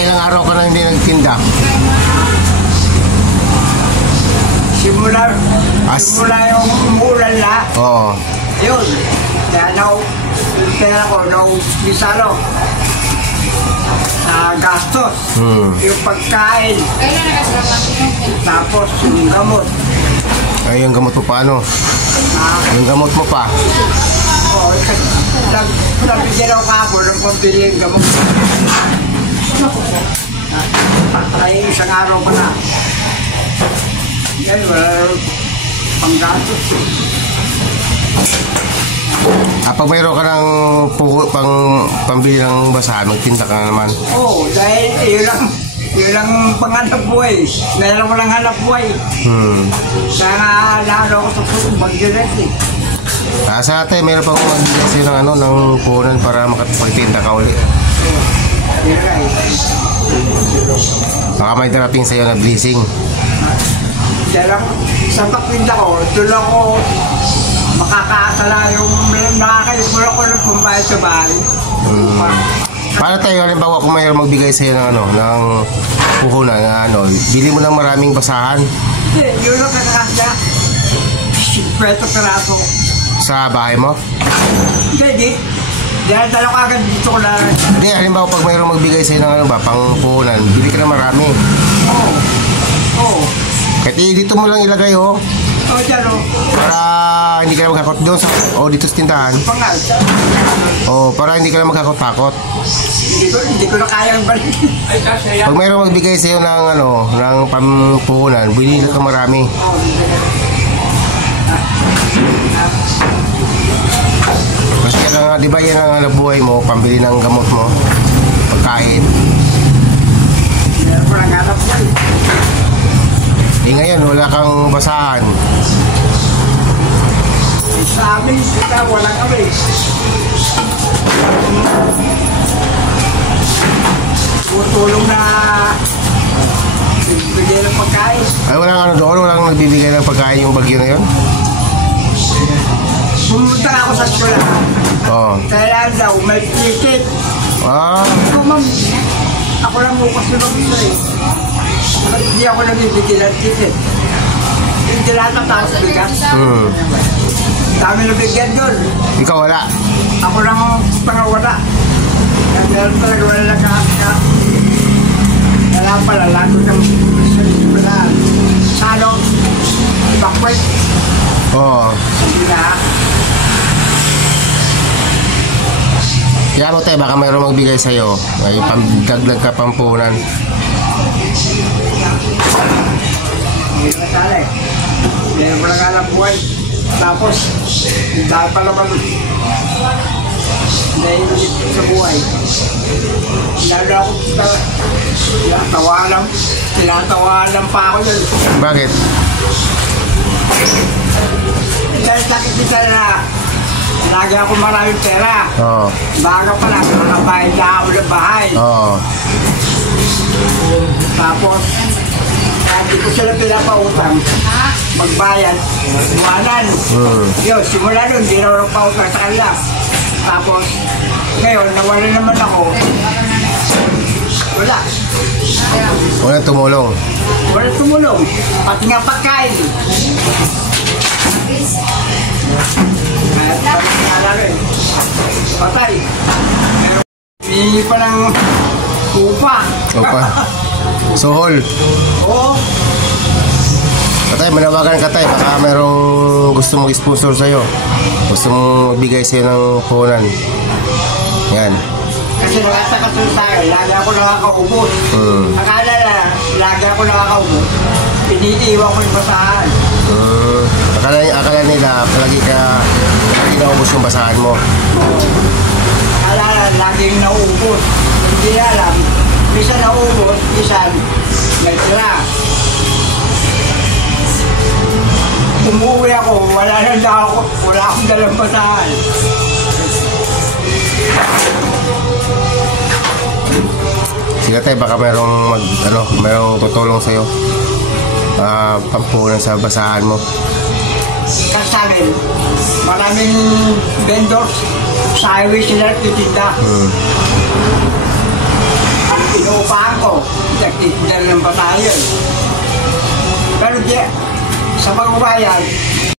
ilang araw ka na hindi nagtinda? Simula yung umulan na. Oo. Yun. Kaya yung pera ko, bisalo. Gastos. Yung pagkain. Tapos yung gamot. Ay, yung gamot mo paano? Yung gamot mo pa? Oo. Nabigyan ako ako ng pambili yung gamot. Ay, isang araw pa na. Ngayon, wala pang-gastos. Pag mayroon ka ng pambili ng basahan, magtinda ka na naman. Oo, dahil yun lang panghanap buhay. Meron ko lang hanap buhay. Kaya lalo ako sa mag-direct eh. Sa ate, meron pa akong magbigay sa'yo ng puhunan para makapagtinda ka ulit. Yun lang eh. Baka may darating sa'yo na blessing. Dahil sa pagpinda ko, doon ako makakaasala yung nakakaipura ko ng pambayad sa bahay. Paano tayo, halimbawa kung mayroon magbigay sa'yo ng puhunan na bili mo ng maraming basahan? Hindi, yun ang kakasya. 50 peraso. Sa bahay mo? Hindi. Dahil dala ko agad dito ko na. Hindi, halimbawa pag mayroon magbigay sa'yo ng pang puhunan, bili ka ng marami. Oo. Kahit dito mo lang ilagay, oh. Oo, dyan, oh. Para hindi ka na magkakot doon dito sa tindahan. Pangal. Para hindi ka na magkakot-takot. Hindi ko na kayang balik. Pag mayroong magbigay sa'yo ng pampuhunan, bili ka marami. Kasi di ba yan ang buhay mo, pambili ng gamot mo, pagkain. Meron ko lang hanap buhay. Ngayon, wala kang basahan. Sa amin, wala kami. Tutulong na bigyan ng pagkain. Ay, walang doon, walang nagbibigay ng pagkain yung bagyo na yun? Pumunta ako sa eskwela. Kailangan daw, may ticket. Ako lang bukas yung isa eh. Hindi ako nabibigyan ng ticket. Hindi lahat ang taas bigas. Dami nabigyan doon. Ikaw wala? Ako lang pangawala. Kaya talaga wala lang kakasya. Wala pala, lago ng wala. Sano? Bakwet? Oo. Hindi na. Kaya mo tayo, baka mayroong magbigay sa'yo. May dagdag ka pampunan. Hindi na sala eh. Hindi na pala alam buhay. Tapos, dahil pa naman naiinit sa buhay. Lalo ako tinatawanan pa ako yun. Bakit? Dahil sakit kita na lagi ako maraming pera. Baga pa lang, nakabayad na ako ng bahay. Tapos, hindi ko sila pinapautang. Magbayad, buwanan. Yun, simula nun, hindi na ako pautang sa kanila. Tapos, ngayon, nawala naman ako. Wala. Walang tumulong? Walang tumulong. Pati nga pagkain. Patay. Hindi pa ng upa. Sohol? Oo. Katay, manawagan ka tayo. Baka mayroong gusto mong sponsor sa'yo. Gusto mong bigay sa'yo ng puhunan. Yan. Kasi nakatakasun sa'yo, lagi ako nakakaubos. Akala na, lagi ako nakakaubos. Pinitiiwan ko yung basahan. Akala nila, palagi naubos yung basahan mo. Akala na, laging naubos. Hindi alam. Minsan naubos, minsan nagtira. Umuwi ako, wala akong dalang basahan. Sige tayo, baka mayroong tutulong sa'yo. Pampunan sa basahan mo. Kasi sa amin, maraming vendors sa highway sila titinda. Inuupahan itidal ng batalyon. Pero di, sa pagbabayad,